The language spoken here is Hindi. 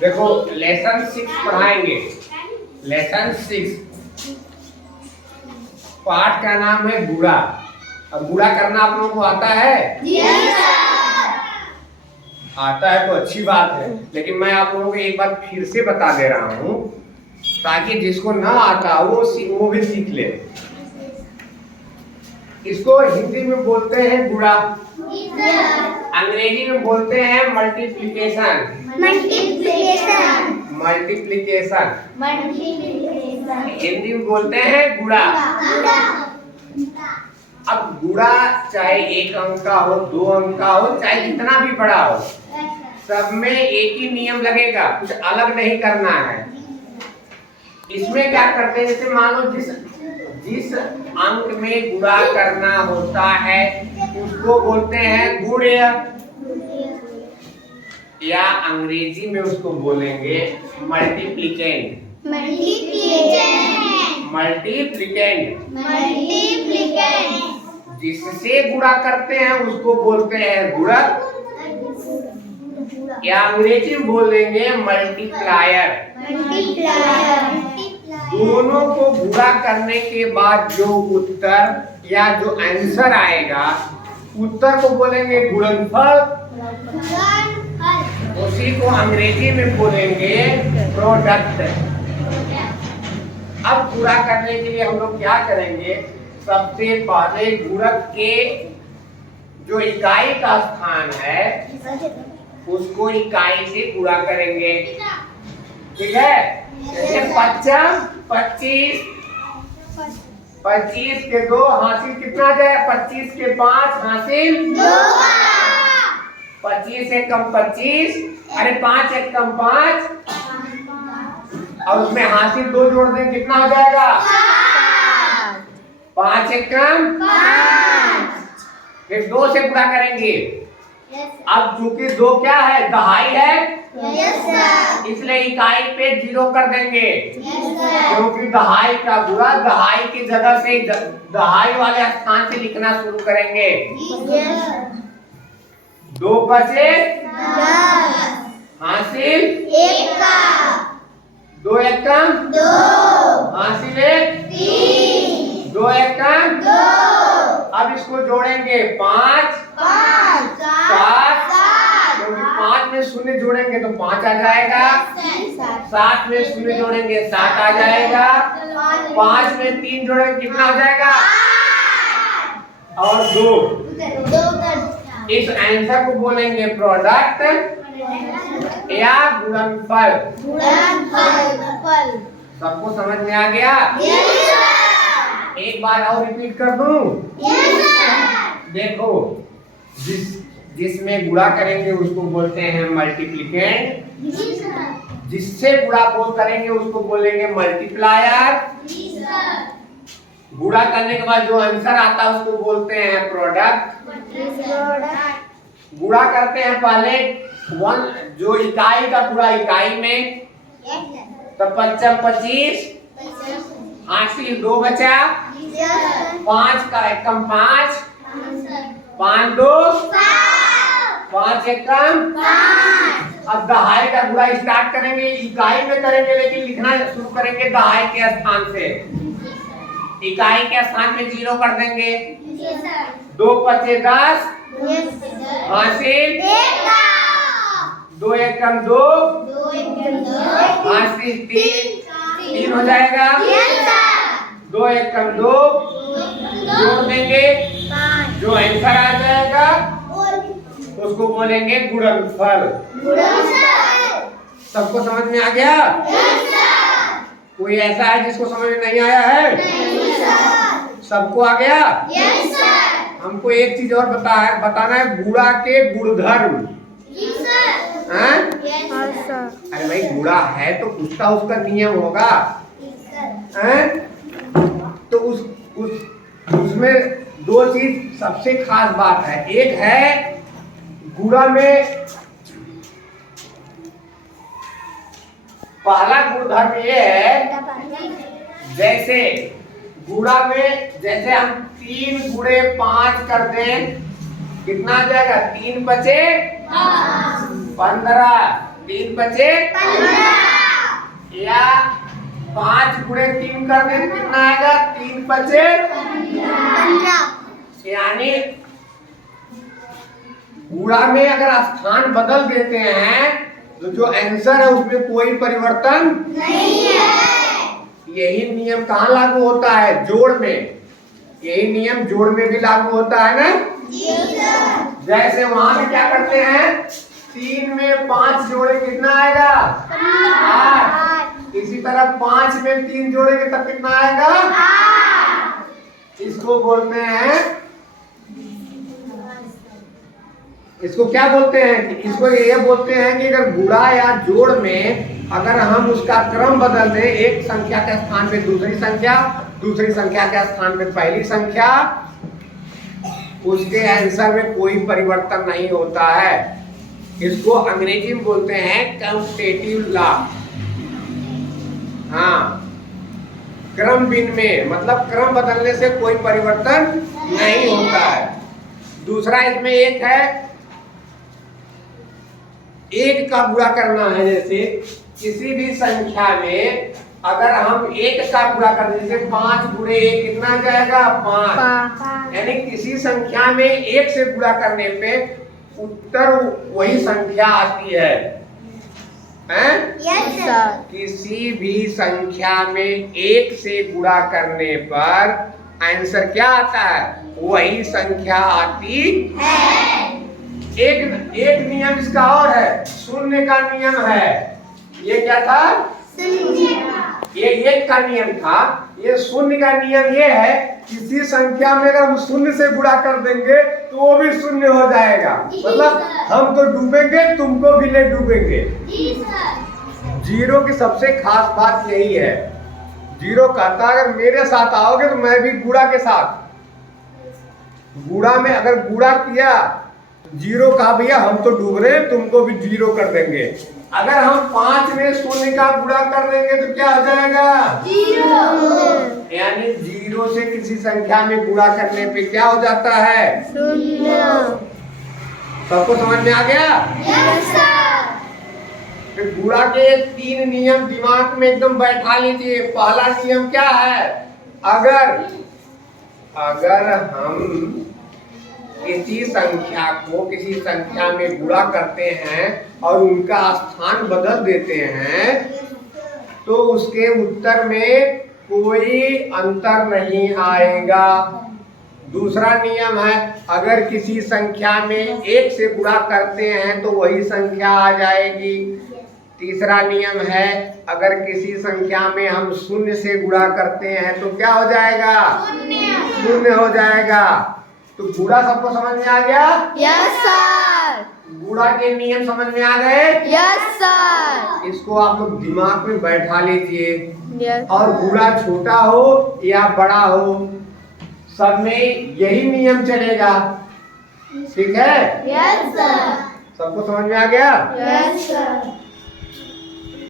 देखो लेसन 6 पढ़ाएंगे। लेसन 6 पाठ का नाम है गुणा। अब गुणा करना आप लोगों को आता है? आता है तो अच्छी बात है, लेकिन मैं आप लोगों को एक बार फिर से बता दे रहा हूँ ताकि जिसको ना आता वो भी सीख ले। इसको हिंदी में बोलते हैं गुणा, अंग्रेजी में बोलते हैं मल्टीप्लिकेशन। मल्टीप्लिकेशन हिंदी में बोलते हैं गुणा। अब गुणा चाहे 1 अंक का हो, 2 अंक का हो, चाहे जितना भी बड़ा हो, सब में एक ही नियम लगेगा, कुछ अलग नहीं करना है। इसमें क्या करते हैं, जैसे मान लो जिस अंक में गुणा करना होता है उसको बोलते हैं गुण्य, या अंग्रेजी में उसको बोलेंगे मल्टीप्लिकेंट। जिससे गुणा करते हैं उसको बोलते हैं गुणक, या अंग्रेजी में बोलेंगे मल्टीप्लायर। दोनों को गुणा करने के बाद जो उत्तर या जो आंसर आएगा, उत्तर को बोलेंगे गुणनफल, उसी को अंग्रेजी में बोलेंगे प्रोडक्ट। अब गुणा करने के लिए हम लोग क्या करेंगे, सबसे पहले गुणक के जो इकाई का स्थान है उसको इकाई से गुणा करेंगे। ठीक है, जैसे 25 25 के 2 हासिल कितना आ जाए, 25 के 5 हासिल 2। 25 से कम 25, अरे 5 एक कम 5, और उसमें हासिल 2 जोड़ दें कितना हो जाएगा, 5 एक कम 5। फिर 2 से गुणा करेंगे। अब चूंकि 2 क्या है, दहाई है, इसलिए इकाई पे 0 कर देंगे, क्योंकि दहाई का गुणा दहाई की जगह से दहाई वाले स्थान से लिखना शुरू करेंगे। 2 बचे 10 हासिल 1 का, 2 एक कम 2 हासिल 1 3, 2 एक कम 2। अब इसको जोड़ेंगे 5 7, क्योंकि 5 में 0 जोड़ेंगे तो 5 आ जाएगा, 7 में 0 जोड़ेंगे 7 आ जाएगा, 5 में 3 जोड़ेंगे कितना हो जाएगा, और 2। इस आंसर को बोलेंगे प्रोडक्ट या गुणनफल। सबको समझ में आ गया? एक बार और रिपीट कर दूं? देखो, जिसमें गुणा करेंगे उसको बोलते हैं मल्टीप्लिकेंट, जिससे गुणा करेंगे उसको बोलेंगे मल्टीप्लायर, गुणा करने के बाद जो आंसर आता है उसको बोलते हैं प्रोडक्ट। गुणा करते हैं पहले 1 जो इकाई का गुणा इकाई में, तो 25 25 हासिल 2 बचा, 5 का 1 कम 5, 5 2 5 एक कम 5। अब दहाई का गुणा स्टार्ट करेंगे, इकाई में करेंगे, लेकिन लिखना शुरू करेंगे दहाई के स्थान से। इकाई के स्थान में 0 कर देंगे। 2 पचे 10 हासिल 2 एक कम 2 हासिल 3 हो जाएगा। 2 एक कम 2 जोड़ देंगे, जो आंसर आ जाएगा उसको बोलेंगे गुणनफल। सबको समझ में आ गया? कोई ऐसा है जिसको समझ में नहीं आया है? सबको आ गया? हमको एक चीज और बताना है, गुणा के गुणधर्म। अरे भाई गुणा है तो कुछ का उसका नियम होगा, तो उसमें 2 चीज सबसे खास बात है। एक है गुणा में पहला गुणधर्म ये है, जैसे गुणा में जैसे हम 3 गुणे 5 कर दें कितना आ जाएगा, 3 बचे 15, 3 बचे 15 या 5 गुणे 3 कर दे कितना आएगा 3 बचे 15 यानी गुणा में अगर स्थान बदल देते हैं तो जो आंसर है उसमें कोई परिवर्तन नहीं है। यही नियम कहाँ लागू होता है जोड़ में। यही नियम जोड़ में भी लागू होता है ना। जैसे वहां में क्या करते हैं 3 में 5 जोड़े कितना आएगा 8। इसी तरह 5 में 3 जोड़ेंगे तब कितना आएगा 8। इसको बोलते हैं इसको क्या बोलते हैं इसको ये बोलते हैं कि अगर गुणा या जोड़ में अगर हम उसका क्रम बदल दें एक संख्या के स्थान पे दूसरी संख्या के स्थान पे पहली संख्या उसके आंसर में कोई परिवर्तन नहीं होता है। इसको अंग्रेजी में बोलते हैं कम्यूटेटिव लॉ। हाँ क्रम विनिमय मतलब क्रम बदलने से कोई परिवर्तन नहीं होता है। दूसरा इसमें एक है एक का गुणा करना है। जैसे किसी भी संख्या में अगर हम एक का गुणा कर दें जैसे 5 गुणे 1 कितना आ जाएगा 5 यानी किसी संख्या में 1 से गुणा करने पे उत्तर वही संख्या आती है यस सर। किसी भी संख्या में 1 से गुणा करने पर आंसर क्या आता है वही संख्या आती है। एक नियम इसका और है शून्य का नियम है। ये क्या था ये एक का नियम था। ये शून्य का नियम ये है किसी संख्या में अगर हम शून्य से गुणा कर देंगे तो वो भी शून्य हो जाएगा। मतलब हम तो डूबेंगे तुमको भी ले डूबेंगे। जीरो की सबसे खास बात यही है जीरो कहता अगर मेरे साथ आओगे तो मैं भी गुणा के साथ गुणा में अगर गुणा किया जीरो कहा भैया हम तो डूब रहे हैं तुमको भी जीरो कर देंगे। अगर हम 5 में शून्य का गुणा कर देंगे तो क्या हो जाएगा जीरो। यानी जीरो से किसी संख्या में गुणा करने पे क्या हो जाता है शून्य। सबको समझ में आ गया यस सर। फिर गुणा के 3 नियम दिमाग में एकदम बैठा लीजिए। पहला नियम क्या है अगर हम किसी संख्या में गुणा करते हैं और उनका स्थान बदल देते हैं तो उसके उत्तर में कोई अंतर नहीं आएगा। दूसरा नियम है अगर किसी संख्या में 1 से गुणा करते हैं तो वही संख्या आ जाएगी। तीसरा नियम है अगर किसी संख्या में हम 0 से गुणा करते हैं तो क्या हो जाएगा शून्य हो जाएगा। तो गुणा सबको समझ में आ गया यस सर। गुणा के नियम समझ में आ गए यस सर। इसको आप लोग दिमाग में बैठा लीजिए। यस। और गुणा छोटा हो या बड़ा हो सब में यही नियम चलेगा। ठीक है यस सर। सबको समझ में आ गया यस सर।